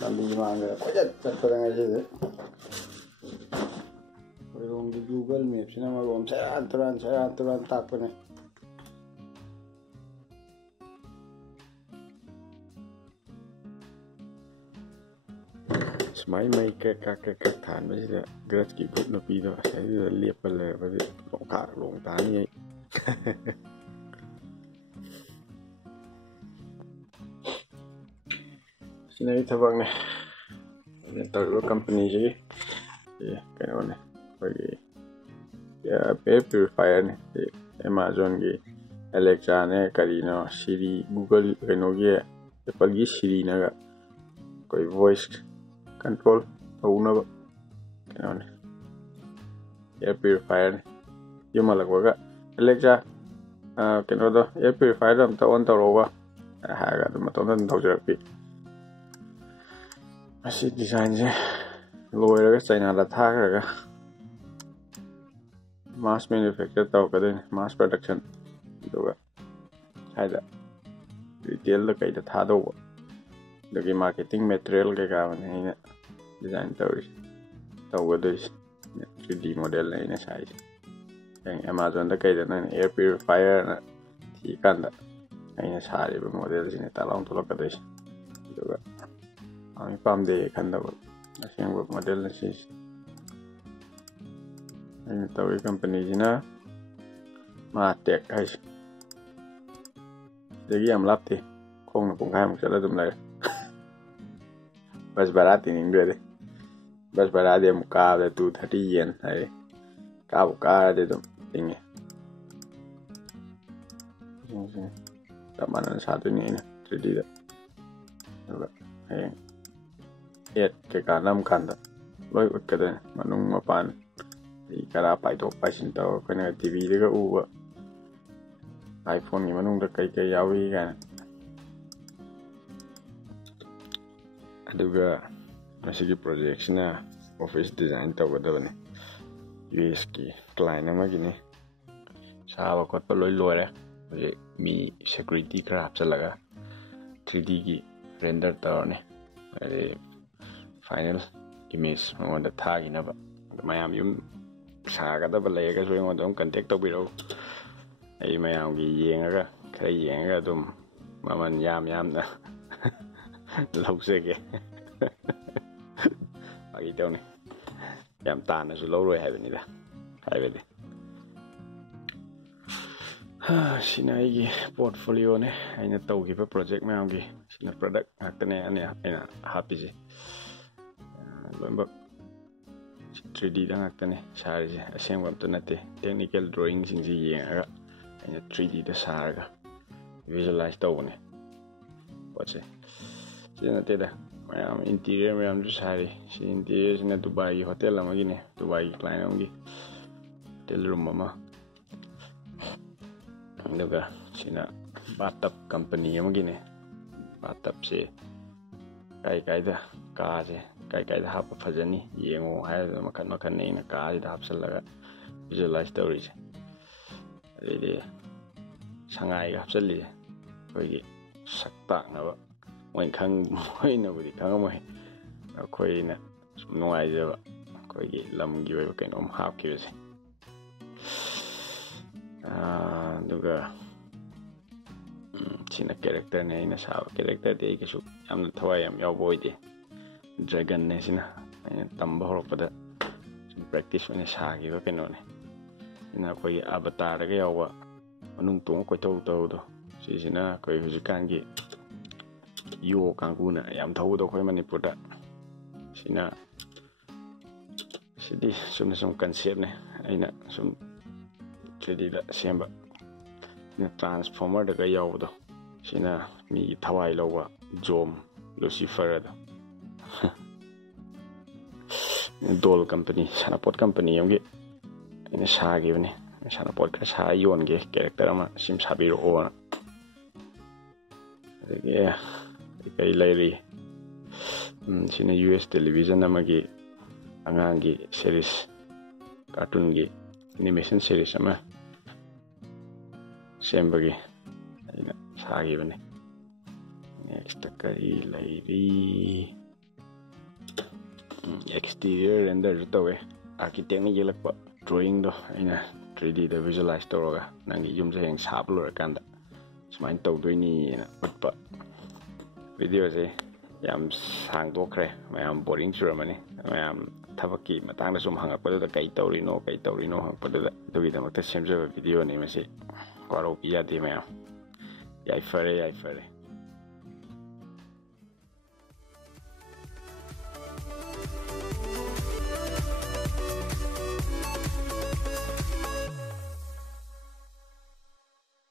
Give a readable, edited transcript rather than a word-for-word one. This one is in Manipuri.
Lambi manga kwajat chatpada ngaji de Google Maps na magom sayan turan takpane mai kek than bây giờ grat ki put no pi do sai liep pa le ba long ka long ta ni sinai thabak ne Tolop company ji cái đó này bởi vì air purifier này Amazon gi Alexa ne kari no Siri Google cái nó gi Apple gi Siri na ga koi voice control una cái đó này air purifier này nhưng mà là của cái Alexa cái nó đó air purifier làm tao on tao rồi hai cái mà tao nên thâu được bị masih design sih lôi ra cái China là thác rồi cái mass manufacture tao cái đấy mass production đúng không hay là retail là cái đó thà đâu được cái marketing material cái này nè design tao cái đấy 3D model này nè sai yang Amazon đó cái đó này air purifier nè thì kan đó này nè sai cái model sini ta long Tolop cái đấy đúng không anh pam de kan đâu asing buat model sih ini tahu company Cina matek guys jadi am lap thì không là cũng hai một là tụm lại bas barat ini deh bas barat dia muka ada tu 30 yen hay ka buka ada tu ini mana satu ini 3D dah hay cái cả năm căn đó lối ut cái đấy mà nung mà pan thì cái là phải thuộc phải xin tàu cái này TV đấy cái u vậy iPhone thì mà nung được cái giáo vi cái juga masih projection na office design tàu cái đó này US ki client nama gini sao có phải lối đấy vậy mi security crap sẽ là 3D ki render tàu này final image on the tag in a mayam yum saga the belega so on don't contact to below ai mayam gi yenga kai yenga dum maman yam na lâu xe kìa bagi đâu này yam tan là số lâu rồi hay vậy nè hay vậy đi xin ai gi portfolio này anh tàu gi project mayam gi xin product hak này anh là happy gì loimba 3D da ngakta ne sari aseng wam to nate technical drawing sing ji yenga anya 3D da sarga visualize to ne poche sina te da mayam interior mayam ju sari si interior sina Dubai hotel amagi ne Dubai client amagi hotel room mama daga sina bathtub company amagi ne bathtub se kai da ka je kai da hap fajani yengo hai makan nei na ka da hap salaga visualize stories ade sangai hap sali koi sakta na ba moi khang moi na budi khang moi koi na noi je ba koi gi lam gi ba kai nom hap ki se duga china character ne na sa character de ki su yamna thawai yam yaw boy de dragon ne sina tamba horokpada practice ne sa gi ba keno ne ina koi avatar ga yawa manung tong ko to do sina koi hujikan gi yo kangku na yam thau do koi manipur da sina sidi sum concept ne aina sum 3D da semba na transformer da ga yaw do sina mi thawai lawa jom Lucifer da doll company sanapot company yamgi ina sa gi bani sanapot ka sa yon ge character ama sim sabiro ona ge kai lairi sina US television amagi angangi series cartoon gi animation series ama sembagi ina sa gi bani next kari leiri exterior render tawwe architect ni yelakpa drawing do aina 3D da visualize tawraga nangi yum se heng sap lorakanda sumain tawdoini na utpa video se yam sangdokre mayam boring suramani mayam thabaki matang da sum hangakpada da keidourino hangpada da dugi da makta semjaba video ni masi waro biya de mayam yai fare